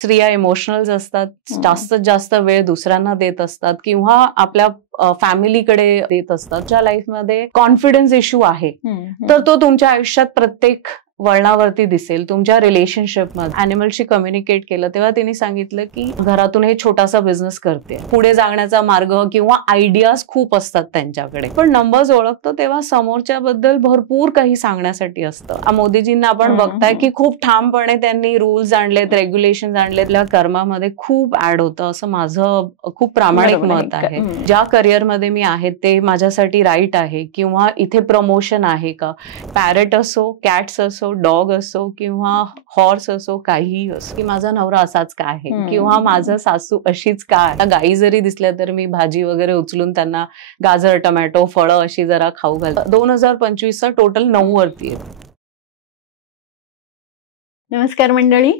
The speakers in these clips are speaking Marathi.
स्त्रिया इमोशनल असतात, जास्तीत जास्त वेळ दुसऱ्यांना देत असतात किंवा आपल्या फॅमिलीकडे देत असतात. ज्या लाईफमध्ये कॉन्फिडन्स इश्यू आहे तर तो तुमच्या आयुष्यात प्रत्येक वळणावरती दिसेल. तुमच्या रिलेशनशिपमध्ये ॲनिमलशी कम्युनिकेट केलं तेव्हा तिने सांगितलं की घरातून हे छोटासा बिझनेस करते, पुढे जाण्याचा मार्ग किंवा आयडियाज खूप असतात त्यांच्याकडे, पण नंबर्स ओळखतो तेव्हा समोरच्या बद्दल भरपूर काही सांगण्यासाठी असतं. मोदीजींना आपण बघताय की खूप ठामपणे त्यांनी रूल्स आणलेत, रेग्युलेशन आणलेत, कर्मामध्ये खूप ऍड होतं असं माझं खूप प्रामाणिक मत आहे. ज्या करिअरमध्ये मी आहे ते माझ्यासाठी राईट आहे किंवा इथे प्रमोशन आहे का, पॅरेट असो, कॅट्स असो, डॉग असो किंवा हॉर्स असो, काहीही असो, की माझा नवरा असाच का आहे किंवा माझं सासू अशीच का आहे. गायी जरी दिसल्या तर मी भाजी वगैरे उचलून त्यांना गाजर, टमॅटो, फळं अशी जरा खाऊ घालतो. 2025चा टोटल 9 वरती आहे. नमस्कार मंडळी,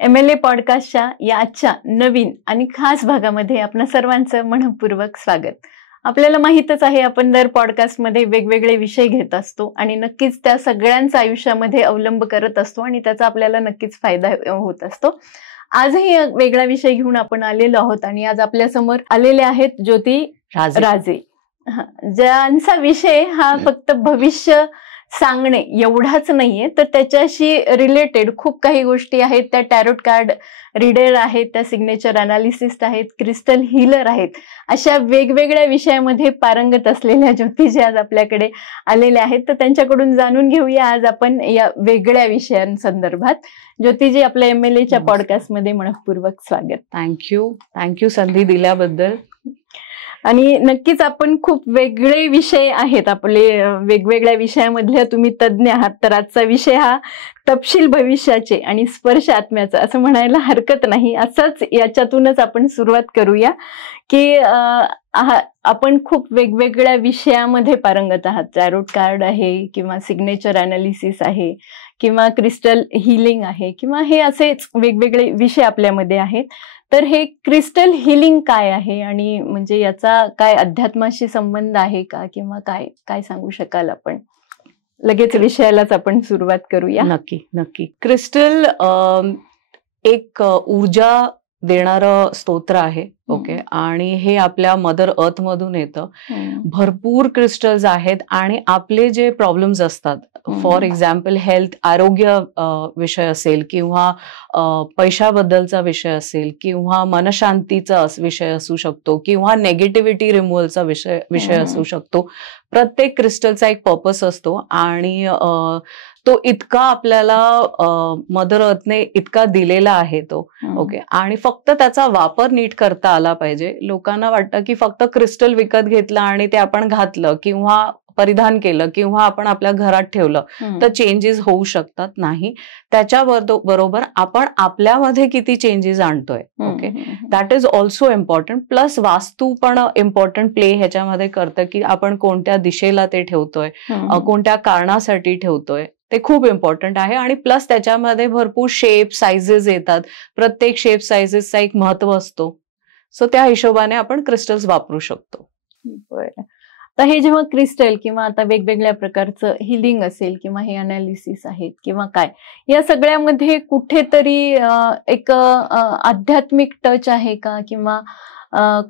MLA पॉडकास्टच्या या आजच्या नवीन आणि खास भागामध्ये आपणा सर्वांचं मनपूर्वक स्वागत. आपल्याला माहीतच आहे आपण दर पॉडकास्टमध्ये वेगवेगळे विषय घेत असतो आणि नक्कीच त्या सगळ्यांचा आयुष्यामध्ये अवलंब करत असतो आणि त्याचा आपल्याला नक्कीच फायदा होत असतो. आजही वेगळा विषय घेऊन आपण आलेलो आहोत आणि आज आपल्या समोर आलेले आहेत ज्योती राजे, ज्यांचा विषय हा फक्त भविष्य सांगणे एवढाच नाहीये तर त्याच्याशी रिलेटेड खूप काही गोष्टी आहेत. त्या टॅरोट कार्ड रीडर आहेत, त्या सिग्नेचर अनालिसिस्ट आहेत, क्रिस्टल हीलर आहेत. अशा वेगवेगळ्या विषयामध्ये पारंगत असलेल्या ज्योतिजी आज आपल्याकडे आलेल्या आहेत. तर त्यांच्याकडून जाणून घेऊया आज आपण या वेगळ्या विषयांसंदर्भात. ज्योतिजी, आपल्या MLAच्या पॉडकास्टमध्ये मनपूर्वक स्वागत. थँक्यू संधी दिल्याबद्दल. आणि नक्कीच आपण खूप वेगळे विषय आहेत आपले, वेगवेगळ्या विषयामधल्या तुम्ही तज्ज्ञ आहात. तर आजचा विषय हा तपशील भविष्याचे आणि स्पर्श आत्म्याचा असं म्हणायला हरकत नाही. असंच याच्यातूनच आपण सुरुवात करूया की आपण खूप वेगवेगळ्या विषयामध्ये पारंगत आहात. टॅरोट कार्ड आहे किंवा सिग्नेचर अनालिसिस आहे किंवा क्रिस्टल हिलिंग आहे किंवा हे असेच वेगवेगळे विषय आपल्यामध्ये आहेत. तर हे क्रिस्टल हिलिंग काय आहे आणि म्हणजे याचा काय अध्यात्माशी संबंध आहे का किंवा काय काय सांगू शकाल आपण? लगेच विषयालाच आपण सुरुवात करूया. नक्की. क्रिस्टल एक ऊर्जा देणारं स्तोत्र आहे. ओके. आणि हे आपल्या मदर अर्थ मधून येतं. भरपूर क्रिस्टल्स आहेत आणि आपले जे प्रॉब्लेम्स असतात, फॉर एक्झाम्पल हेल्थ, आरोग्य विषय असेल किंवा पैशाबद्दलचा विषय असेल किंवा मनशांतीचा विषय असू शकतो किंवा नेगेटिव्हिटी रिमूव्हलचा विषय असू शकतो. प्रत्येक क्रिस्टलचा एक पर्पस असतो आणि तो इतका आपल्याला मदर अर्थने इतका दिलेला आहे तो. ओके. आणि फक्त त्याचा वापर नीट करता आला पाहिजे. लोकांना वाटतं की फक्त क्रिस्टल विकत घेतलं आणि ते आपण घातलं किंवा परिधान केलं किंवा आपण आपल्या घरात ठेवलं तर चेंजेस होऊ शकतात. नाही, त्याच्या बरोबर आपण आपल्यामध्ये किती चेंजेस आणतोय. Okay, that is also important. Plus वास्तू पण इम्पॉर्टंट प्ले ह्याच्यामध्ये करतं की आपण कोणत्या दिशेला ते ठेवतोय, कोणत्या कारणासाठी ठेवतोय, ते खूप इम्पॉर्टंट आहे. आणि प्लस त्याच्यामध्ये भरपूर शेप साइजेस येतात. प्रत्येक शेप साइजेसचा एक महत्व असतो. सो त्या हिशोबाने आपण क्रिस्टल्स वापरू शकतो. बरं. तर हे जेव्हा क्रिस्टल किंवा आता वेगवेगळ्या प्रकारचं हिलिंग असेल किंवा हे अनालिसिस आहेत किंवा काय, या सगळ्यामध्ये कुठेतरी एक आध्यात्मिक टच आहे का किंवा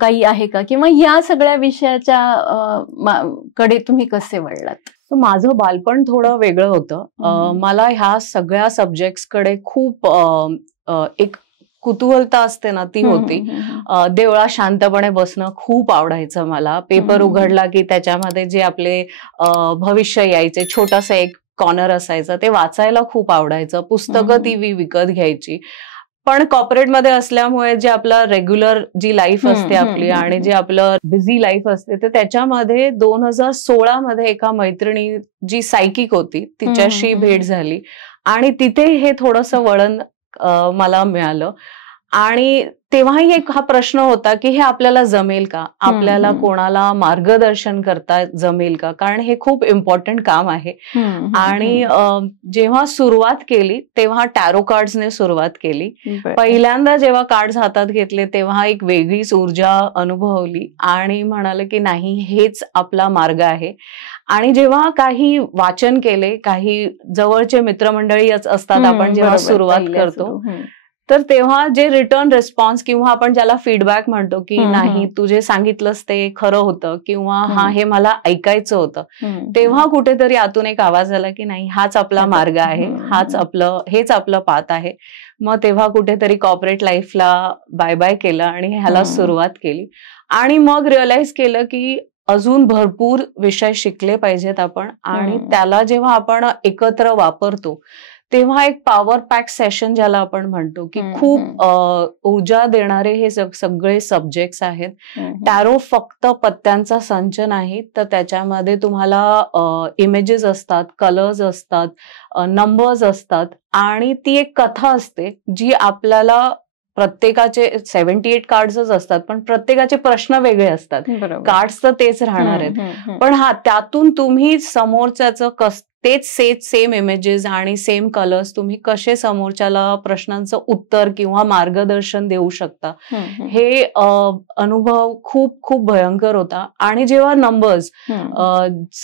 काही आहे का किंवा या सगळ्या विषयाच्या कडे तुम्ही कसे वळलात? माझं बालपण थोडं वेगळं होतं. मला ह्या सगळ्या सब्जेक्ट्स कडे खूप एक कुतूहलता असते ना, ती होती. देवळात शांतपणे बसणं खूप आवडायचं मला. पेपर उघडला की त्याच्यामध्ये जे आपले भविष्य यायचे, छोटंसं एक कॉर्नर असायचं, ते वाचायला खूप आवडायचं. पुस्तकं ती विकत घ्यायची. पण कॉर्पोरेटमध्ये असल्यामुळे जे आपलं रेग्युलर जी लाईफ असते आपली आणि जे आपलं बिझी लाईफ असते, तर त्याच्यामध्ये 2016 मध्ये एका मैत्रिणी जी सायकिक होती तिच्याशी भेट झाली आणि तिथे हे थोडंसं वळण मला मिळालं. आणि तेव्हाही एक हा प्रश्न होता की हे आपल्याला जमेल का, आपल्याला कोणाला मार्गदर्शन करता जमेल का, कारण हे खूप इम्पॉर्टंट काम आहे. आणि जेव्हा सुरुवात केली तेव्हा टॅरो कार्ड्सने सुरुवात केली. पहिल्यांदा जेव्हा कार्ड्स हातात घेतले तेव्हा एक वेगळीच ऊर्जा अनुभवली आणि म्हणाले की नाही, हेच आपला मार्ग आहे. आणि जेव्हा काही वाचन केले, काही जवळचे मित्रमंडळी असतात आपण जेव्हा सुरुवात करतो, तर तेव्हा जे रिटर्न रिस्पॉन्स किंवा आपण ज्याला फीडबॅक म्हणतो की नाही तू जे सांगितलंस ते खरं होतं किंवा हा हे मला ऐकायचं होतं, तेव्हा कुठेतरी आतून एक आवाज आला की नाही हाच आपला मार्ग आहे, हेच आपलं पाथ आहे. मग तेव्हा कुठेतरी कॉर्पोरेट लाईफला बाय बाय केलं आणि ह्याला सुरुवात केली. आणि मग रिअलाइज केलं की अजून भरपूर विषय शिकले पाहिजेत आपण, आणि त्याला जेव्हा आपण एकत्र वापरतो तेव्हा एक पॉवर पॅक सेशन ज्याला आपण म्हणतो की खूप ऊर्जा देणारे हे सगळे सब्जेक्ट्स आहेत. टॅरो फक्त पत्त्यांचा संच नाही, तर त्याच्यामध्ये तुम्हाला इमेजेस असतात, कलर्स असतात, नंबर्स असतात, आणि ती एक कथा असते जी आपल्याला प्रत्येकाचे 78 कार्ड्सच असतात, पण प्रत्येकाचे प्रश्न वेगळे असतात. कार्ड्स तर तेच राहणार आहेत, पण त्यातून तुम्ही समोरच्याचं तेच सेम इमेजेस आणि सेम कलर्स तुम्ही कसे समोरच्याला प्रश्नांचं उत्तर किंवा मार्गदर्शन देऊ शकता, हे अनुभव खूप खूप भयंकर होता. आणि जेव्हा नंबर्स,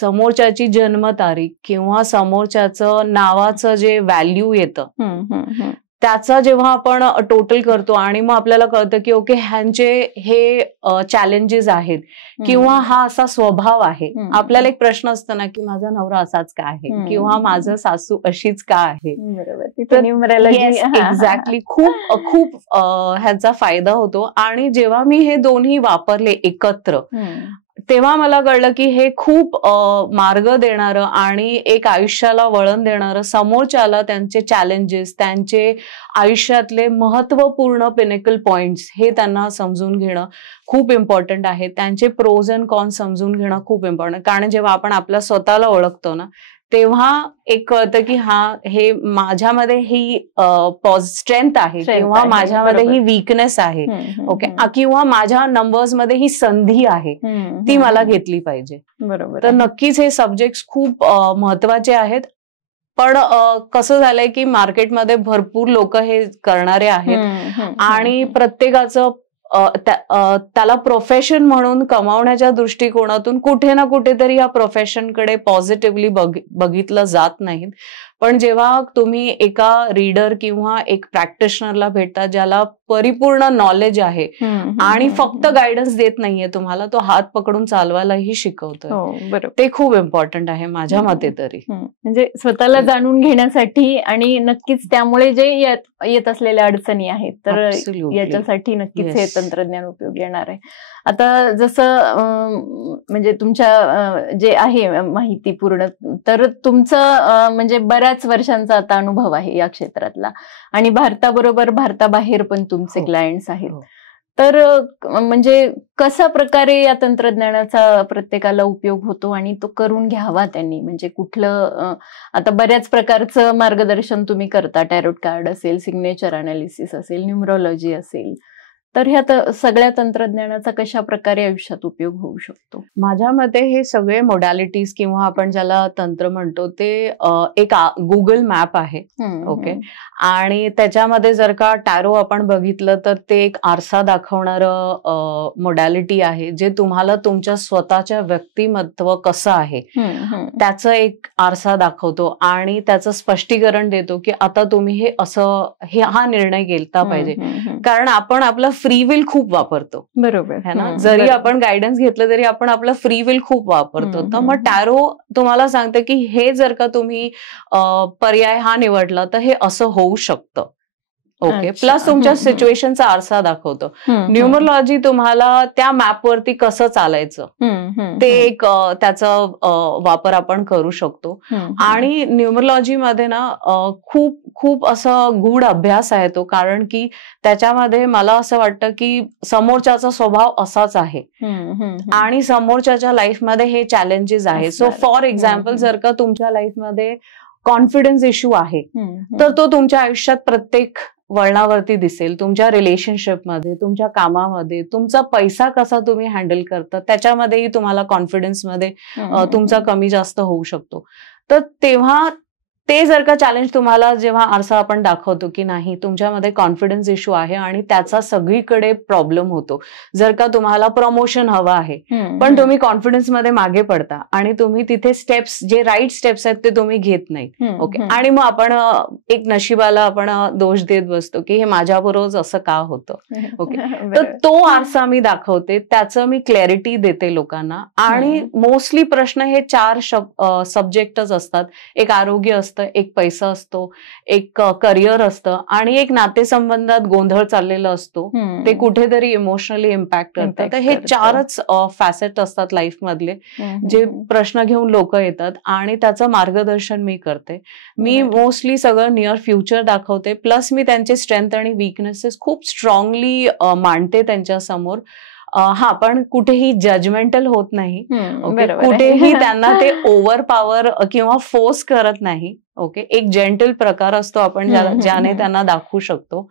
समोरच्याची जन्मतारीख किंवा समोरच्याचं नावाचं जे व्हॅल्यू येतं त्याचा जेव्हा आपण टोटल करतो आणि मग आपल्याला कळतं की ओके ह्यांचे हे चॅलेंजेस आहेत किंवा हा असा स्वभाव आहे. आपल्याला एक प्रश्न असतो ना की माझा नवरा असाच का आहे किंवा माझं सासू अशीच का आहे. एक्झॅक्टली, खूप खूप ह्याचा फायदा होतो. आणि जेव्हा मी हे दोन्ही वापरले एकत्र तेव्हा मला कळलं की हे खूप मार्ग देणारं आणि एक आयुष्याला वळण देणारं, समोरच्याला त्यांचे चॅलेंजेस, त्यांचे आयुष्यातले महत्वपूर्ण पिनेकल पॉइंट्स हे त्यांना समजून घेणं खूप इम्पॉर्टंट आहे. त्यांचे प्रोज अँड कॉन्स समजून घेणं खूप इम्पॉर्टंट. कारण जेव्हा आपण आपल्या स्वतःला ओळखतो ना तेव्हा एक कळतं की हे माझ्यामध्ये ही स्ट्रेंथ आहे किंवा माझ्यामध्ये ही वीकनेस आहे, ओके, किंवा माझ्या नंबर्स मध्ये ही संधी आहे, ती मला घेतली पाहिजे. बरोबर. तर नक्कीच हे सब्जेक्ट खूप महत्वाचे आहेत. पण कसं झालंय की मार्केटमध्ये भरपूर लोक हे करणारे आहेत आणि प्रत्येकाचं त्याला प्रोफेशन म्हणून कमावण्याच्या दृष्टिकोनातून कुठे ना कुठेतरी या प्रोफेशनकडे पॉझिटिव्हली बघितलं जात नाही. पण जेव्हा तुम्ही एका रीडर किंवा एक प्रॅक्टिशनरला भेटता ज्याला परिपूर्ण नॉलेज आहे आणि फक्त गायडन्स देत नाहीये तुम्हाला, तो हात पकडून चालवायलाही शिकवतोय, ते खूप इम्पॉर्टंट आहे माझ्या मते तरी. म्हणजे स्वतःला जाणून घेण्यासाठी आणि नक्कीच त्यामुळे जे येत असलेल्या अडचणी आहेत तर याच्यासाठी नक्कीच हे तंत्रज्ञान उपयोगी येणार आहे. आता जसं म्हणजे तुमच्या जे आहे माहिती पूर्ण, तर तुमचं म्हणजे बऱ्याच वर्षांचा आता अनुभव आहे या क्षेत्रातला आणि भारताबरोबर भारताबाहेर पण तुमचे क्लायंट्स आहेत. तर म्हणजे कशा प्रकारे या तंत्रज्ञानाचा प्रत्येकाला उपयोग होतो आणि तो करून घ्यावा त्यांनी, म्हणजे कुठलं आता बऱ्याच प्रकारचं मार्गदर्शन तुम्ही करता, टॅरोट कार्ड असेल, सिग्नेचर अनालिसिस असेल, न्यूमरोलॉजी असेल, तर ह्या सगळ्या तंत्रज्ञानाचा कशा प्रकारे आयुष्यात उपयोग होऊ शकतो? माझ्या मते हे सगळे मोडॅलिटीज किंवा आपण ज्याला तंत्र म्हणतो ते एक गुगल मॅप आहे, ओके, आणि त्याच्यामध्ये जर का टॅरो आपण बघितलं तर ते एक आरसा दाखवणारं मोडॅलिटी आहे जे तुम्हाला तुमच्या स्वतःच्या व्यक्तिमत्व कसं आहे त्याचं एक आरसा दाखवतो आणि त्याचं स्पष्टीकरण देतो की आता तुम्ही हा निर्णय घेतला पाहिजे. कारण आपण आपलं फ्री विल खूप वापरतो, बरोबर है ना, जरी आपण गायडन्स घेतलं तरी आपण आपलं फ्री विल खूप वापरतो. तर मग टॅरो तुम्हाला सांगते की हे जर का तुम्ही पर्याय हा निवडला तर हे असं होऊ शकतं, ओके, प्लस तुमच्या सिच्युएशनचा आरसा दाखवतो. न्यूमरोलॉजी तुम्हाला त्या मॅपवरती कसं चालायचं ते एक त्याचा वापर आपण करू शकतो. आणि न्यूमरोलॉजी मध्ये ना खूप खूप असं गूढ अभ्यास आहे तो, कारण की त्याच्यामध्ये मला असं वाटतं की समोरच्याचा स्वभाव असाच आहे आणि समोरच्याच्या लाईफमध्ये हे चॅलेंजेस आहे. सो फॉर एक्झाम्पल जर का तुमच्या लाईफमध्ये कॉन्फिडन्स इश्यू आहे तर तो तुमच्या आयुष्यात प्रत्येक वळणावरती दिसेल, तुमच्या रिलेशनशिपमध्ये, तुमच्या कामामध्ये, तुमचा पैसा कसा तुम्ही हँडल करता त्याच्यामध्येही तुम्हाला कॉन्फिडन्समध्ये तुमचा कमी जास्त होऊ शकतो. तर तेव्हा ते जर का चॅलेंज तुम्हाला जेव्हा आरसा आपण दाखवतो की नाही तुमच्यामध्ये कॉन्फिडन्स इश्यू आहे आणि त्याचा सगळीकडे प्रॉब्लेम होतो, जर का तुम्हाला प्रमोशन हवं आहे पण तुम्ही कॉन्फिडन्स मध्ये मागे पडता आणि तुम्ही तिथे स्टेप्स जे राईट स्टेप्स आहेत ते तुम्ही घेत नाही, ओके, आणि मग आपण एक नशिबाला आपण दोष देत बसतो की हे माझ्याबरोबर असं का होतं, ओके. तर तो आरसा मी दाखवते, त्याचं मी क्लॅरिटी देते लोकांना. आणि मोस्टली प्रश्न हे 4 सब्जेक्टच असतात. एक आरोग्य असतं, एक पैसा असतो, एक करिअर असतं आणि एक नातेसंबंधात गोंधळ चाललेला असतो, ते कुठेतरी इमोशनली इम्पॅक्ट करतात. तर हे 4च फॅसेट असतात लाईफ मधले जे प्रश्न घेऊन लोक येतात आणि त्याचं मार्गदर्शन मी करते. मी मोस्टली सगळं नियर फ्युचर दाखवते, प्लस मी त्यांचे स्ट्रेंथ आणि वीकनेसेस खूप स्ट्रॉंगली मांडते त्यांच्या समोर. हा, पण कुठेही जजमेंटल होत नाही, कुठेही त्यांना ते ओव्हर पॉवर किंवा फोर्स करत नाही, ओके. एक जेंटल प्रकार असतो आपण ज्याने त्यांना दाखवू शकतो.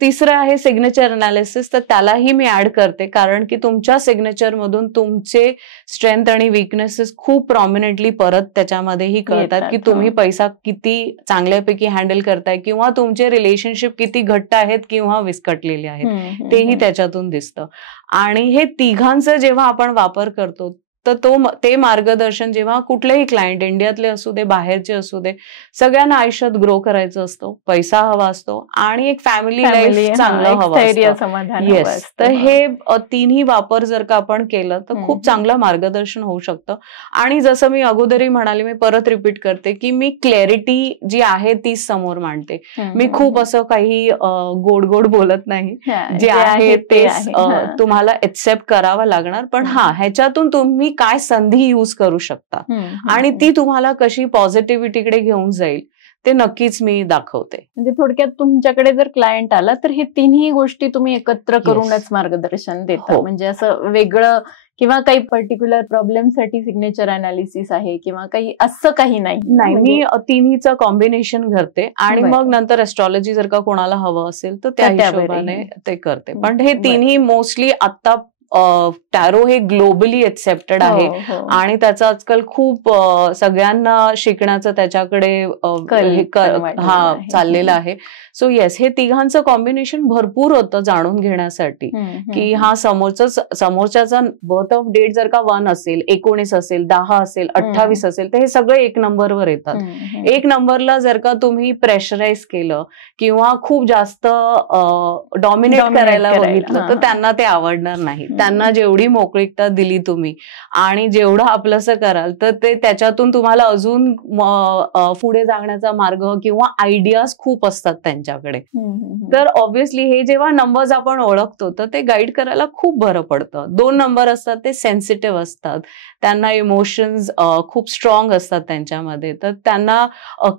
तिसरं आहे सिग्नेचर अनालिसिस, तर त्यालाही मी ऍड करते कारण की तुमच्या सिग्नेचर मधून तुमचे स्ट्रेंथ आणि विकनेसेस खूप प्रॉमिनेंटली परत त्याच्यामध्येही कळतात की तुम्ही पैसा किती चांगल्यापैकी हँडल करताय किंवा तुमचे रिलेशनशिप किती घट्ट आहेत किंवा विस्कटलेले आहेत, तेही त्याच्यातून दिसतं. आणि हे तिघांचं जेव्हा आपण वापर करतो तर ते मार्गदर्शन जेव्हा कुठलेही क्लायंट, इंडियातले असू दे बाहेरचे असू दे, सगळ्यांना आयुष्यात ग्रो करायचं असतं, पैसा हवा असतो आणि एक फॅमिली लाईफ चांगलं हवं. येस, तर हे तिन्ही वापर जर का आपण केलं तर खूप चांगलं मार्गदर्शन होऊ शकतं. आणि जसं मी अगोदरही म्हणाले, मी परत रिपीट करते की मी क्लॅरिटी जी आहे तीच समोर मांडते. मी खूप असं काही गोड गोड बोलत नाही, जे आहे ते तुम्हाला एक्सेप्ट करावं लागणार. पण ह्याच्यातून तुम्ही काय संधी यूज करू शकता आणि ती तुम्हाला कशी पॉझिटिव्हिटीकडे घेऊन जाईल ते नक्कीच मी दाखवते. म्हणजे थोडक्यात तुमच्याकडे जर क्लायंट आला तर हे तिन्ही गोष्टी तुम्ही एकत्र करूनच मार्गदर्शन देता. म्हणजे असं वेगळं किंवा काही पर्टिक्युलर प्रॉब्लेमसाठी सिग्नेचर अनालिसिस आहे किंवा काही असं काही नाही. मी तिन्हीचं कॉम्बिनेशन करते आणि मग नंतर एस्ट्रॉलॉजी जर का कोणाला हवं असेल तर त्या हिशोबाने ते करते. पण हे तिन्ही मोस्टली आता टॅरो हे ग्लोबली एक्सेप्टेड आहे आणि त्याचं आजकाल खूप सगळ्यांना शिकण्याचं त्याच्याकडे चाललेलं आहे. सो येस, हे तिघांचं कॉम्बिनेशन भरपूर होतं जाणून घेण्यासाठी की समोरच्याचा बर्थ ऑफ डेट जर का 1 असेल, 19 असेल, 10 असेल, 28 असेल तर हे सगळे 1 नंबरवर येतात. 1 नंबरला जर का तुम्ही प्रेशराईज केलं किंवा खूप जास्त डॉमिनेट करायला बघितलं तर त्यांना ते आवडणार नाही. त्यांना जेवढी मोकळीकता दिली तुम्ही आणि जेवढं आपलंसं कराल तर ते त्याच्यातून तुम्हाला अजून पुढे जाण्याचा मार्ग किंवा आयडियाज खूप असतात त्यांच्याकडे. तर ऑब्व्हियसली हे जेव्हा नंबर्स आपण ओळखतो तर ते गाईड करायला खूप बरं पडतं. 2 नंबर असतात ते सेन्सिटिव्ह असतात, त्यांना इमोशन्स खूप स्ट्रॉंग असतात त्यांच्यामध्ये, तर त्यांना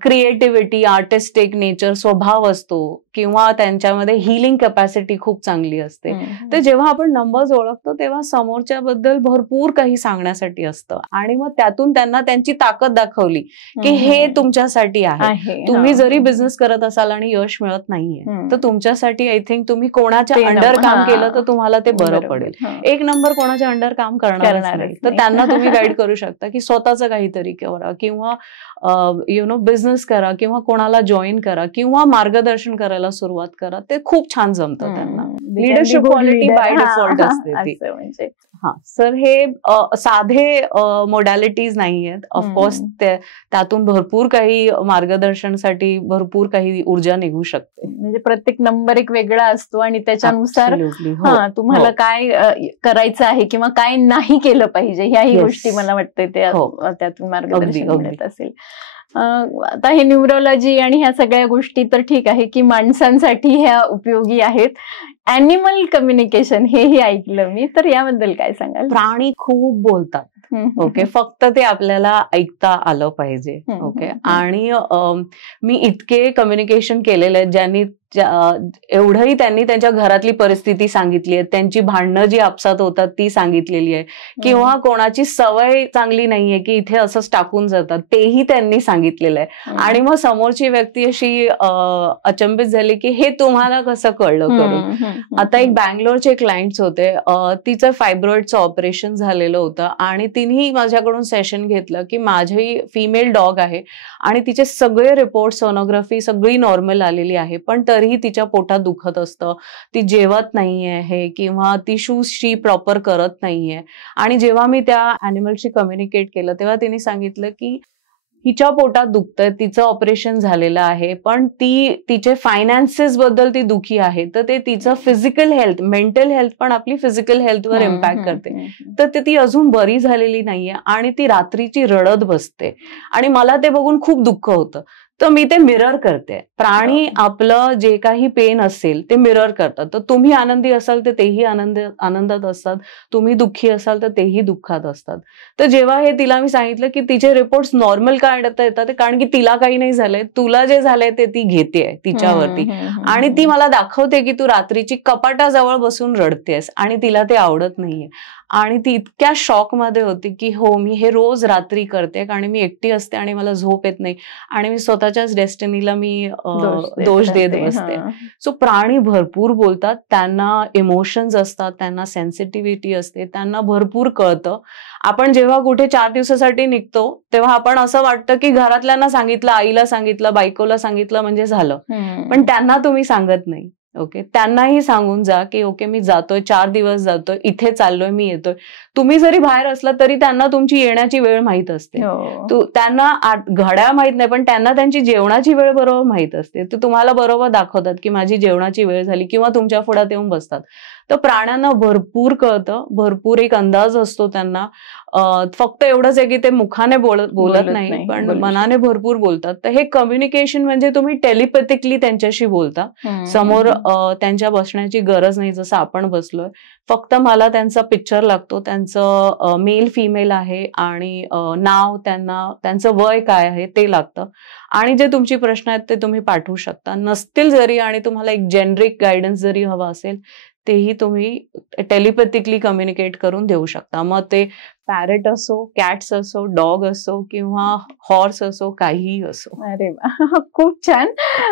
क्रिएटिव्हिटी, आर्टिस्टिक नेचर स्वभाव असतो किंवा त्यांच्यामध्ये हिलिंग कॅपॅसिटी खूप चांगली असते. तर जेव्हा आपण नंबर्स ओळखतो तेव्हा समोरच्याबद्दल भरपूर काही सांगण्यासाठी असतं आणि मग त्यातून त्यांना त्यांची ताकद दाखवली की हे तुमच्यासाठी आहे. तुम्ही जरी बिझनेस करत असाल आणि यश मिळत नाहीये तर तुमच्यासाठी आय थिंक तुम्ही कोणाच्या अंडर काम केलं तर तुम्हाला ते बरं पडेल. 1 नंबर कोणाच्या अंडर काम करणार नाही, तर त्यांना तुम्ही गाईड करू शकता की स्वतःचं काहीतरी करा किंवा बिझनेस करा किंवा कोणाला जॉईन करा किंवा मार्गदर्शन करायला सुरुवात करा. ते खूप छान जमतं त्यांना. लिडरशिप क्वालिटी बाय डिफॉल्ट असते ती. म्हणजे सर हे साधे मोडॅलिटीज नाही आहेत. ऑफकोर्स त्यातून भरपूर काही मार्गदर्शनासाठी भरपूर काही ऊर्जा निघू शकते. म्हणजे प्रत्येक नंबर एक वेगळा असतो आणि त्याच्यानुसार तुम्हाला काय करायचं आहे किंवा काय नाही केलं पाहिजे ह्याही गोष्टी मला वाटतं त्यातून मार्गदर्शन मिळत असेल. आता हे न्यूरोलॉजी आणि ह्या सगळ्या गोष्टी तर ठीक आहे की माणसांसाठी ह्या उपयोगी आहेत. ॲनिमल कम्युनिकेशन हेही ऐकलं मी, तर याबद्दल काय सांगाल? प्राणी खूप बोलतात, ओके, फक्त ते आपल्याला ऐकता आलं पाहिजे, ओके. आणि मी इतके कम्युनिकेशन केलेले आहेत ज्यांनी एवढंही त्यांनी त्यांच्या घरातली परिस्थिती सांगितली आहे, त्यांची भांडणं जी आपसात होतात ती सांगितलेली आहे, किंवा कोणाची सवय चांगली नाहीये की इथे असंच टाकून जातात तेही त्यांनी सांगितलेलं आहे. आणि मग समोरची व्यक्ती अशी अचंबित झाली की हे तुम्हाला कसं कळलं करून. आता एक बँगलोरचे क्लायंट्स होते, तिचं फायब्रॉइडचं ऑपरेशन झालेलं होतं आणि तिनेही माझ्याकडून सेशन घेतलं की माझी फीमेल डॉग आहे आणि तिचे सगळे रिपोर्ट, सोनोग्राफी सगळी नॉर्मल आलेली आहे, पण तरीही तिच्या पोटात दुखत असतं, ती जेवत नाहीये किंवा ती शी प्रॉपर करत नाहीये. आणि जेव्हा मी त्या अॅनिमलशी कम्युनिकेट केलं तेव्हा तिने सांगितलं की हिच्या पोटात दुखतंय, तिचं ऑपरेशन झालेलं आहे, पण तिचे फायनान्सेस बद्दल ती दुखी आहे, तर ते तिचं फिजिकल हेल्थ, मेंटल हेल्थ पण आपली फिजिकल हेल्थवर इम्पॅक्ट करते, तर ती अजून बरी झालेली नाहीये आणि ती रात्रीची रडत बसते आणि मला ते बघून खूप दुःख होतं. तर मी ते मिरर करते. प्राणी आपलं जे काही पेन असेल ते मिरर करतात. तर तुम्ही आनंदी असाल तर तेही आनंदात असतात, तुम्ही दुःखी असाल तर तेही दुःखात असतात. तर जेव्हा हे तिला मी सांगितलं की तिचे रिपोर्ट्स नॉर्मल का येतात, कारण की तिला काही नाही झालंय, तुला जे झालंय ते ती घेतेय तिच्यावरती आणि ती मला दाखवते की तू रात्रीची कपाटाजवळ बसून रडतेस आणि तिला ते आवडत नाहीये. आणि ती इतक्या शॉकमध्ये होती की हो, मी हे रोज रात्री करते आणि मी एकटी असते आणि मला झोप येत नाही आणि मी स्वतःच्याच डेस्टिनीला मी दोष देत बसते. सो प्राणी भरपूर बोलतात, त्यांना इमोशन्स असतात, त्यांना सेन्सिटिव्हिटी असते, त्यांना भरपूर कळतं. आपण जेव्हा कुठे 4 दिवसासाठी निघतो तेव्हा आपण असं वाटतं की घरातल्यांना सांगितलं, आईला सांगितलं, बायकोला सांगितलं म्हणजे झालं, पण त्यांना तुम्ही सांगत नाही. ओके, त्यांनाही सांगून जा की ओके मी जातोय, 4 दिवस जातोय, इथे चाललोय, मी येतोय. तुम्ही जरी बाहेर असला तरी त्यांना तुमची येण्याची वेळ माहित असते. त्यांना घड्याळ माहित नाही, पण त्यांना त्यांची जेवणाची वेळ बरोबर माहित असते. ते तुम्हाला बरोबर दाखवतात की माझी जेवणाची वेळ झाली किंवा तुमच्या पुढ्यात येऊन बसतात. तर प्राण्यांना भरपूर कळतं, भरपूर एक अंदाज असतो त्यांना. फक्त एवढंच आहे की ते मुखाने बोलत नाही, पण मनाने भरपूर बोलतात. तर हे कम्युनिकेशन म्हणजे तुम्ही टेलिपॅथिकली त्यांच्याशी बोलता, समोर त्यांच्या बसण्याची गरज नाही, जसं आपण बसलोय. फक्त मला त्यांचा पिक्चर लागतो, त्यांचं मेल फिमेल आहे आणि नाव, त्यांचं वय काय आहे ते लागतं आणि जे तुमची प्रश्न आहेत ते तुम्ही पाठवू शकता. नसतील जरी आणि तुम्हाला एक जेनरिक गायडन्स जरी हवा असेल तेही तुम्ही टेलिपॅथिकली कम्युनिकेट करून देऊ शकता. मग ते पॅरेट असो, कॅट्स असो, डॉग असो किंवा हॉर्स असो, काहीही असो. अरे वा, खूप छान.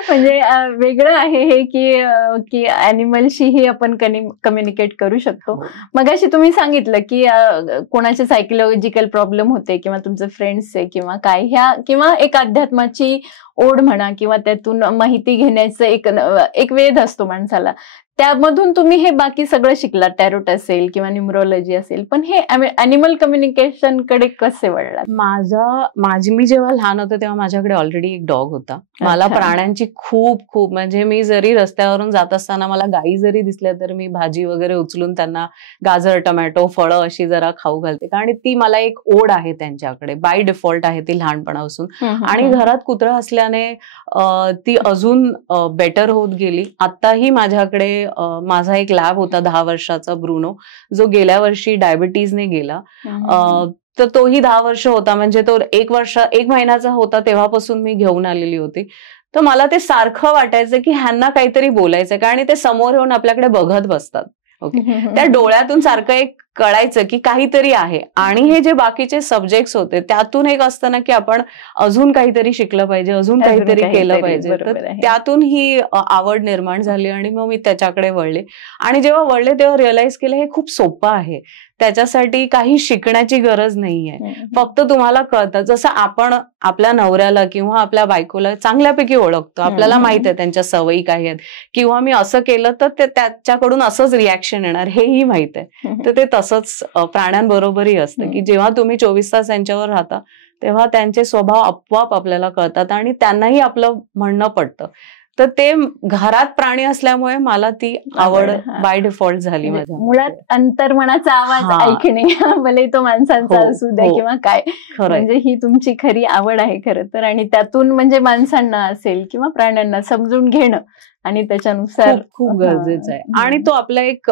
म्हणजे वेगळं आहे हे की ॲनिमलशीही आपण कम्युनिकेट करू शकतो. मगाशी तुम्ही सांगितलं की कोणाचे सायकोलॉजिकल प्रॉब्लेम होते किंवा तुमचे फ्रेंड्स आहे किंवा काय, ह्या किंवा एक अध्यात्माची ओढ म्हणा किंवा त्यातून माहिती घेण्याचं एक वेध असतो माणसाला, त्यामधून तुम्ही हे बाकी सगळं शिकलात, टॅरोट असेल किंवा न्यूमरोलॉजी असेल, पण हे ॲनिमल कम्युनिकेशन कडे कसे वळलात? मी जेव्हा लहान होते तेव्हा माझ्याकडे ऑलरेडी एक डॉग होता. मला प्राण्यांची खूप म्हणजे मी जरी रस्त्यावरून जात असताना मला गायी जरी दिसल्या तर मी भाजी वगैरे उचलून त्यांना गाजर, टमॅटो, फळं अशी जरा खाऊ घालते, कारण ती मला एक ओढ आहे त्यांच्याकडे, बाय डिफॉल्ट आहे ती लहानपणापासून. आणि घरात कुत्रा असल्याने ती अजून बेटर होत गेली. आताही माझ्याकडे माझा एक लॅब होता 10 वर्षाचा ब्रुनो, जो गेल्या वर्षी डायबिटीजने गेला. तर तोही 10 वर्ष होता, म्हणजे तो 1 महिन्याचा होता तेव्हापासून मी घेऊन आलेली होती. तर मला ते सारखं वाटायचं की ह्यांना काहीतरी बोलायचं, कारण ते समोर येऊन आपल्याकडे बघत बसतात. ओके, त्या डोळ्यातून सारखं एक कळायचं की काहीतरी आहे. आणि हे जे बाकीचे सब्जेक्ट्स होते त्यातून एक असतं ना की आपण अजून काहीतरी शिकलं पाहिजे, अजून काहीतरी केलं पाहिजे. तर त्यातून ही आवड निर्माण झाली आणि मग मी त्याच्याकडे वळले. आणि जेव्हा वळले तेव्हा रिअलाइज केलं हे खूप सोपं आहे, त्याच्यासाठी काही शिकण्याची गरज नाहीये. फक्त तुम्हाला कळतं, जसं आपण आपल्या नवऱ्याला किंवा आपल्या बायकोला चांगल्यापैकी ओळखतो, आपल्याला माहित आहे त्यांच्या सवयी काय आहेत, किंवा मी असं केलं तर ते त्याच्याकडून असंच रिॲक्शन येणार हेही माहित आहे. तर ते तसंच प्राण्यांबरोबरही असतं की जेव्हा तुम्ही 24 तास त्यांच्यावर राहता तेव्हा त्यांचे स्वभाव आपोआप आपल्याला कळतात आणि त्यांनाही आपलं म्हणणं पडतं. तर ते घरात प्राणी असल्यामुळे मला ती आवड बाय डिफॉल्ट झाली. माझ्या मुळात अंतर्मनाचा आवाज ऐकणे, भले तो माणसांचा असू द्या किंवा काय, म्हणजे ही तुमची खरी आवड आहे खरं तर. आणि त्यातून म्हणजे माणसांना असेल किंवा प्राण्यांना समजून घेणं आणि त्याच्यानुसार खूप गरजेचं आहे. आणि तो आपला एक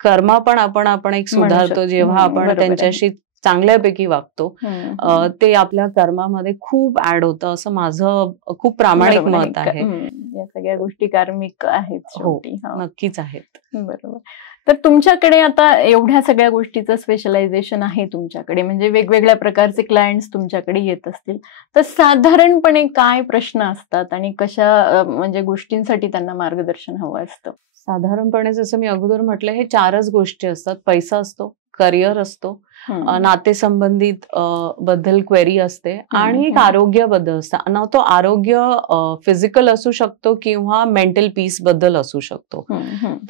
कर्मा पण आपण एक सुधारतो जेव्हा आपण त्यांच्याशी चांगल्यापैकी वागतो ते आपल्या कर्मामध्ये खूप ऍड होतं असं माझं खूप प्रामाणिक मत आहे. या सगळ्या गोष्टी कार्मिक आहेत. हो, नक्कीच आहेत. बरोबर. तर तुमच्याकडे आता एवढ्या सगळ्या गोष्टीचं स्पेशलायझेशन आहे तुमच्याकडे, म्हणजे वेगवेगळ्या प्रकारचे क्लायंट्स तुमच्याकडे येत असतील, तर साधारणपणे काय प्रश्न असतात आणि कशा म्हणजे गोष्टींसाठी त्यांना मार्गदर्शन हवं असतं? साधारणपणे जसं मी अगोदर म्हटलं, हे 4च गोष्टी असतात. पैसा असतो, करिअर असतो, नातेसंबंधित बद्दल क्वेरी असते आणि एक आरोग्याबद्दल असतं. ना तो आरोग्य फिजिकल असू शकतो किंवा मेंटल पीस बद्दल असू शकतो.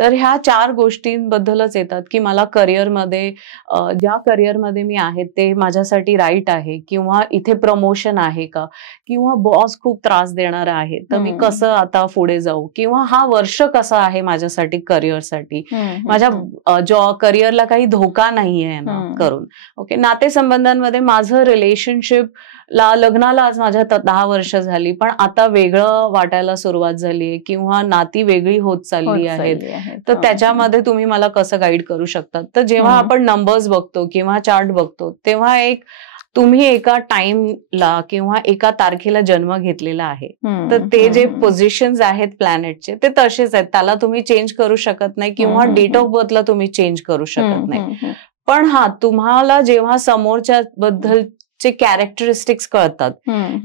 तर ह्या 4 गोष्टींबद्दलच येतात की मला करिअरमध्ये ज्या करिअरमध्ये मी आहे ते माझ्यासाठी राईट आहे किंवा इथे प्रमोशन आहे का, किंवा बॉस खूप त्रास देणारा आहे तर मी कसं आता पुढे जाऊ, किंवा हा वर्ष कसा आहे माझ्यासाठी करिअरसाठी, माझ्या करिअरला काही धोका नाहीये ना करून. ओके, नातेसंबंधांमध्ये माझं रिलेशनशिप लग्नाला आज माझ्या 10 वर्ष झाली पण आता वेगळं वाटायला सुरुवात झालीये किंवा नाती वेगळी होत चालली आहेत, तर त्याच्यामध्ये तुम्ही मला कसं गाईड करू शकतात. तर जेव्हा आपण नंबर्स बघतो किंवा चार्ट बघतो तेव्हा तुम्ही एका टाइमला किंवा एका तारखेला जन्म घेतलेला आहे, तर ते जे पोझिशन्स आहेत प्लॅनेटचे ते तसेच आहेत, त्याला तुम्ही चेंज करू शकत नाही किंवा डेट ऑफ बर्थला तुम्ही चेंज करू शकत नाही. पण तुम्हाला जेव्हा समोरच्या बद्दलचे कॅरेक्टरिस्टिक्स कळतात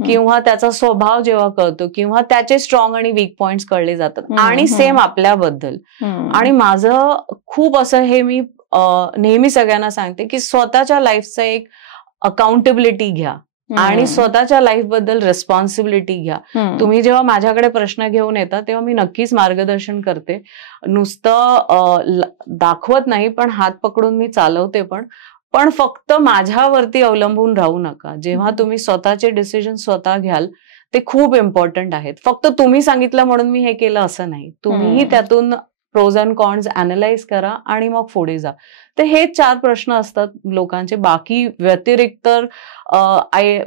किंवा त्याचा स्वभाव जेव्हा कळतो किंवा त्याचे स्ट्रॉंग आणि वीक पॉइंट्स कळले जातात आणि सेम आपल्याबद्दल. आणि माझं खूप असं हे मी नेहमी सगळ्यांना सांगते की स्वतःच्या लाईफचं एक अकाउंटेबिलिटी घ्या आणि स्वतःच्या लाईफ बद्दल रिस्पॉन्सिबिलिटी घ्या. तुम्ही जेव्हा माझ्याकडे प्रश्न घेऊन येता तेव्हा मी नक्कीच मार्गदर्शन करते, नुसतं दाखवत नाही पण हात पकडून मी चालवते पण फक्त माझ्यावरती अवलंबून राहू नका. जेव्हा तुम्ही स्वतःचे डिसिजन स्वतः घ्याल ते खूप इम्पॉर्टंट आहेत. फक्त तुम्ही सांगितलं म्हणून मी हे केलं असं नाही, तुम्हीही त्यातून प्रोज अँड कॉन्स अॅनलाइज करा आणि मग पुढे जा. तर हे 4 प्रश्न असतात लोकांचे. बाकी व्यतिरिक्त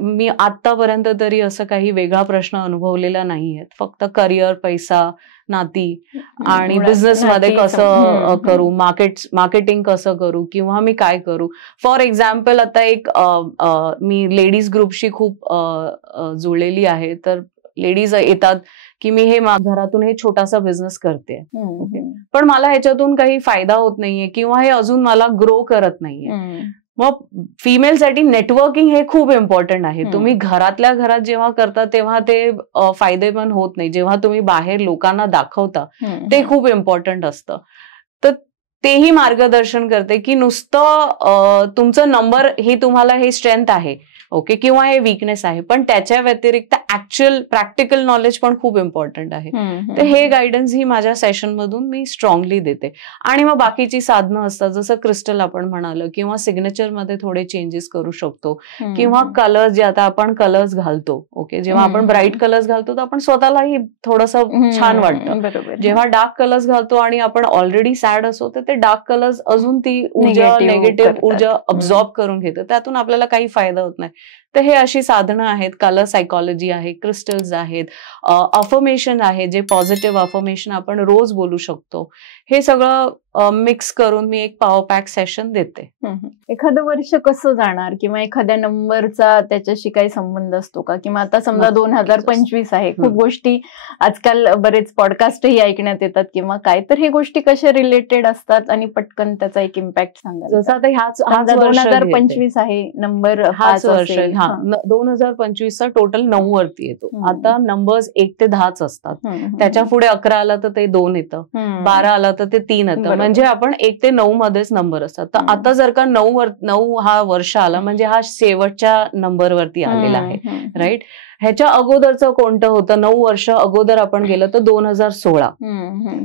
मी आतापर्यंत तरी असं काही वेगळा प्रश्न अनुभवलेला नाहीये. फक्त करिअर, पैसा, नाती आणि बिझनेस मध्ये कसं करू, मार्केटिंग कसं करू किंवा मी काय करू. फॉर एक्झाम्पल आता मी लेडीज ग्रुपशी खूप जुळलेली आहे, तर लेडीज येतात की मी हे घरातून हे छोटासा बिझनेस करते पण मला ह्याच्यातून काही फायदा होत नाहीये किंवा हे अजून मला ग्रो करत नाहीये. मग फिमेलसाठी नेटवर्किंग हे खूप इम्पॉर्टंट आहे. तुम्ही घरातल्या घरात जेव्हा करता तेव्हा ते फायदेमंद होत नाही, जेव्हा तुम्ही बाहेर लोकांना दाखवता ते खूप इम्पॉर्टंट असतं. तर तेही मार्गदर्शन करते की नुसतं तुमचं नंबर हे तुम्हाला हे स्ट्रेंथ आहे ओके किंवा हे वीकनेस आहे, पण त्याच्या व्यतिरिक्त ऍक्च्युअल प्रॅक्टिकल नॉलेज पण खूप इम्पॉर्टंट आहे. तर हे गायडन्स ही माझ्या सेशन मधून मी स्ट्रॉंगली देते. आणि मग बाकीची साधनं असतात जसं क्रिस्टल आपण म्हणालं किंवा सिग्नेचर मध्ये थोडे चेंजेस करू शकतो किंवा कलर्स जे आता आपण कलर्स घालतो ओके, जेव्हा आपण ब्राईट कलर्स घालतो तर आपण स्वतःलाही थोडंसं छान वाटतं. जेव्हा डार्क कलर्स घालतो आणि आपण ऑलरेडी सॅड असो तर ते डार्क कलर्स अजून ती ऊर्जा निगेटिव्ह ऊर्जा अब्झॉर्ब करून घेतो, त्यातून आपल्याला काही फायदा होत नाही. तर हे अशी साधनं आहेत. कलर सायकॉलॉजी आहे, क्रिस्टल्स आहेत, अफर्मेशन आहे जे पॉझिटिव्ह अफर्मेशन आपण रोज बोलू शकतो. हे सगळं मिक्स करून मी एक पॉवर पॅक सेशन देते. एखादं वर्ष कसं जाणार किंवा एखाद्या नंबरचा त्याच्याशी काही संबंध असतो का? किंवा आता समजा 2025 आहे, खूप गोष्टी आजकाल बरेच पॉडकास्टही ऐकण्यात येतात किंवा काय, तर हे गोष्टी कशा रिलेटेड असतात आणि पटकन त्याचा एक इम्पॅक्ट सांगा. जसं आता ह्याच 2025 आहे, नंबर हाच वर्ष 2025चा टोटल 9 वरती येतो. आता नंबर्स 1 ते 10च असतात, त्याच्या पुढे 11 आला तर ते 2 येतं, 12 आला तर ते 3 येतं, म्हणजे आपण 1 ते 9 मध्येच नंबर असतात. तर आता जर का 9 हा वर्ष आला म्हणजे हा शेवटच्या नंबरवरती आलेला आहे, राईट. ह्याच्या अगोदरचं कोणतं होतं, 9 वर्ष अगोदर आपण गेलं तर 2016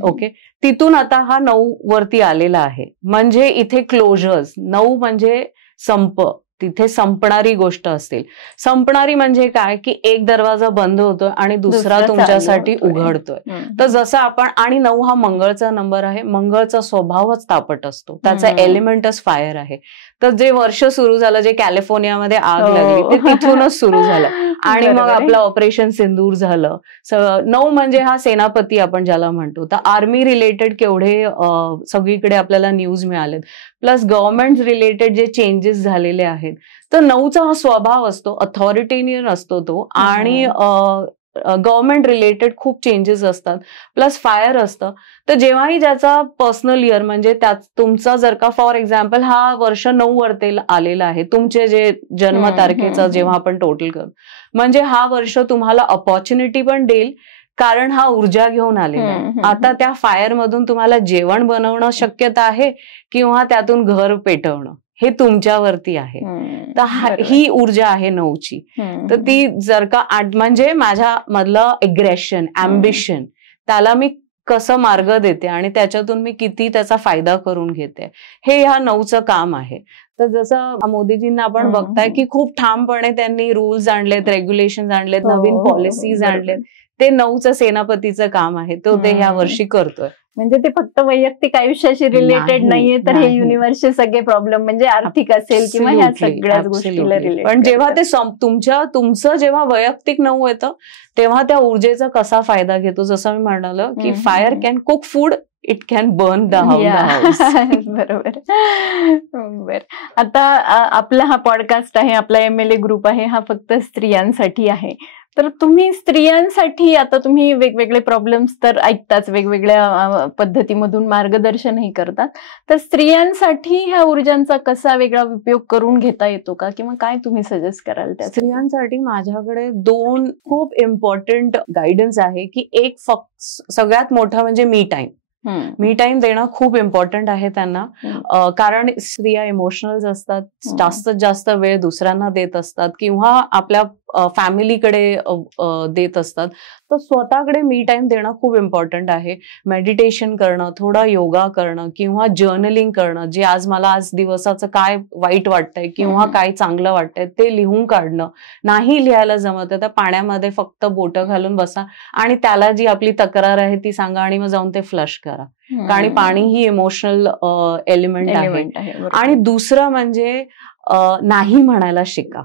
ओके, तिथून आता हा 9 वरती आलेला आहे. म्हणजे इथे क्लोजर्स, 9 म्हणजे संप, तिथे संपणारी गोष्ट असतील. संपणारी म्हणजे काय की एक दरवाजा बंद होतोय आणि दुसरा तुमच्यासाठी उघडतोय. तर जसं आपण, आणि 9 हा मंगळचा नंबर आहे, मंगळचा स्वभावच तापट असतो, त्याचा एलिमेंटच फायर आहे. तर जे वर्ष सुरू झालं, जे कॅलिफोर्नियामध्ये आग लागली ते तिथूनच सुरू झालं आणि मग आपलं ऑपरेशन सिंदूर झालं. 9 म्हणजे हा सेनापती आपण ज्याला म्हणतो. तर आर्मी रिलेटेड केवढे सगळीकडे आपल्याला न्यूज मिळालेत. प्लस गव्हर्नमेंट रिलेटेड जे चेंजेस झालेले आहेत, तर 9चा हा स्वभाव असतो, अथॉरिटेरियन असतो तो, आणि गव्हर्नमेंट रिलेटेड खूप चेंजेस असतात, प्लस फायर असतं. तर जेव्हाही ज्याचा पर्सनल इयर म्हणजे तुमचा जर का फॉर एक्झाम्पल हा वर्ष 9 वरती आलेला आहे, तुमचे जे जन्मतारखेचं जेव्हा आपण टोटल करू, म्हणजे हा वर्ष तुम्हाला अपॉर्च्युनिटी पण देईल, कारण हा ऊर्जा घेऊन आलेला आहे. आता त्या फायर मधून तुम्हाला जेवण बनवणं शक्यता आहे किंवा त्यातून घर पेटवणं, हे तुमच्यावरती आहे. तर ही ऊर्जा आहे 9ची. तर ती जर का म्हणजे माझ्या मधलं एग्रेशन, अम्बिशन, त्याला मी कसं मार्ग देते आणि त्याच्यातून मी किती त्याचा फायदा करून घेते, हे ह्या 9चं काम आहे. तर जसं मोदीजींना आपण बघताय की खूप ठामपणे त्यांनी रूल्स आणलेत, रेग्युलेशन आणलेत, नवीन पॉलिसीज आणलेत. ते 9चं सेनापतीचं काम आहे, तो ते ह्या वर्षी करतोय. म्हणजे ते फक्त वैयक्तिक आयुष्याशी रिलेटेड नाहीये, तर हे युनिव्हर्सचे सगळे प्रॉब्लेम म्हणजे आर्थिक असेल किंवा ह्या सगळ्याच गोष्टीला रिलेटेड. पण जेव्हा ते तुमचं जेव्हा वैयक्तिक 9 येतं, तेव्हा त्या ऊर्जेचा कसा फायदा घेतो, जसं मी म्हणालं की fire can cook food, it can burn the house. बरोबर. बर, आता आपला हा पॉडकास्ट आहे, आपला MLA ग्रुप आहे, हा फक्त स्त्रियांसाठी आहे. तर तुम्ही स्त्रियांसाठी आता तुम्ही वेगवेगळे प्रॉब्लेम्स तर ऐकताच, वेगवेगळ्या पद्धतीमधून मार्गदर्शनही करतात. तर स्त्रियांसाठी ह्या ऊर्जांचा कसा वेगळा उपयोग करून घेता येतो का, किंवा काय तुम्ही सजेस्ट कराल? त्या स्त्रियांसाठी माझ्याकडे 2 खूप इम्पॉर्टंट गायडन्स आहे, की एक फक्त सगळ्यात मोठा म्हणजे मी टाइम. मी टाइम देणं खूप इम्पॉर्टंट आहे त्यांना, कारण स्त्रिया इमोशनल असतात, जास्तीत जास्त वेळ दुसऱ्यांना देत असतात किंवा आपल्या फॅमिलीकडे देत असतात. तर स्वतःकडे मी टाइम देणं खूप इम्पॉर्टंट आहे. मेडिटेशन करणं, थोडा योगा करणं किंवा जर्नलिंग करणं, जे आज दिवसाचं काय वाईट वाटतंय किंवा काय चांगलं वाटतंय ते लिहून काढणं. नाही लिहायला जमत आहे तर पाण्यामध्ये फक्त बोटं घालून बसा आणि त्याला जी आपली तक्रार आहे ती सांगा आणि मग जाऊन ते फ्लश करा, कारण पाणी ही इमोशनल एलिमेंट आहे. आणि दुसरं म्हणजे नाही म्हणायला शिका.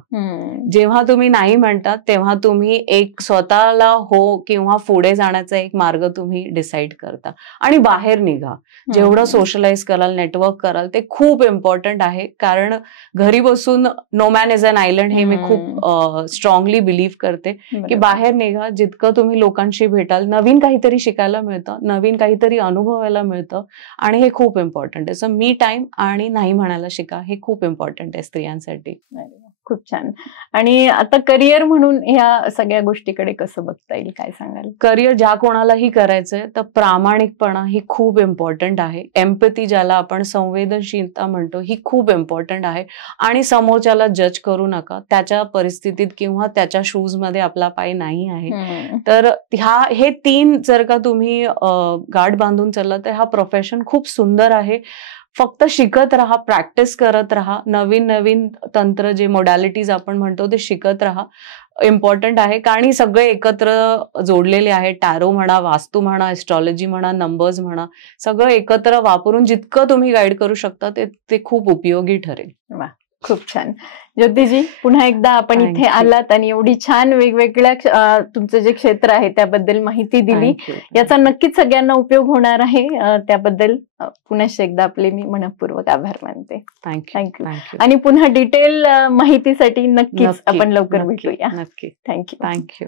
जेव्हा तुम्ही नाही म्हणता तेव्हा तुम्ही एक स्वतःला हो किंवा पुढे जाण्याचा एक मार्ग तुम्ही डिसाईड करता आणि बाहेर निघा. जेवढं सोशलाइज कराल, नेटवर्क कराल, ते खूप इम्पॉर्टंट आहे, कारण घरी बसून no man is an island हे मी खूप स्ट्रॉंगली बिलीव्ह करते, की बाहेर निघा. जितकं तुम्ही लोकांशी भेटाल, नवीन काहीतरी शिकायला मिळतं, नवीन काहीतरी अनुभवायला मिळतं, आणि हे खूप इम्पॉर्टंट आहे. सो मी टाइम आणि नाही म्हणायला शिका, हे खूप इम्पॉर्टंट आहे स्त्रियांसाठी. खूप छान. आणि आता करिअर म्हणून ह्या सगळ्या गोष्टीकडे कसं बघता येईल, काय सांगाल? करिअर ज्या कोणालाही करायचंय तर प्रामाणिकपणा ही खूप इम्पॉर्टंट आहे. एम्पॅथी, ज्याला आपण संवेदनशीलता म्हणतो, ही खूप इम्पॉर्टंट आहे. आणि समोरच्याला जज करू नका, त्याच्या परिस्थितीत किंवा त्याच्या शूज मध्ये आपला पाय नाही आहे. तर हे 3 जर का तुम्ही गाठ बांधून चालला तर हा प्रोफेशन खूप सुंदर आहे. फक्त शिकत राहा, प्रॅक्टिस करत राहा, नवीन नवीन तंत्र जे मोडॅलिटीज आपण म्हणतो ते शिकत राहा, इम्पॉर्टंट आहे. कारण सगळे एकत्र जोडलेले आहे. टॅरो म्हणा, वास्तू म्हणा, एस्ट्रॉलॉजी म्हणा, नंबर्स म्हणा, सगळं एकत्र वापरून जितकं तुम्ही गाईड करू शकता ते खूप उपयोगी ठरेल. वा, खूप छान. ज्योतिजी, पुन्हा एकदा आपण इथे आलात आणि एवढी छान वेगवेगळ्या तुमचं जे क्षेत्र आहे त्याबद्दल माहिती दिली. याचा नक्कीच सगळ्यांना उपयोग होणार आहे. त्याबद्दल पुन्हा एकदा आपले मी मनपूर्वक आभार मानते. थँक्यू. आणि पुन्हा डिटेल माहितीसाठी नक्कीच आपण लवकर भेटूया. नक्की. थँक्यू.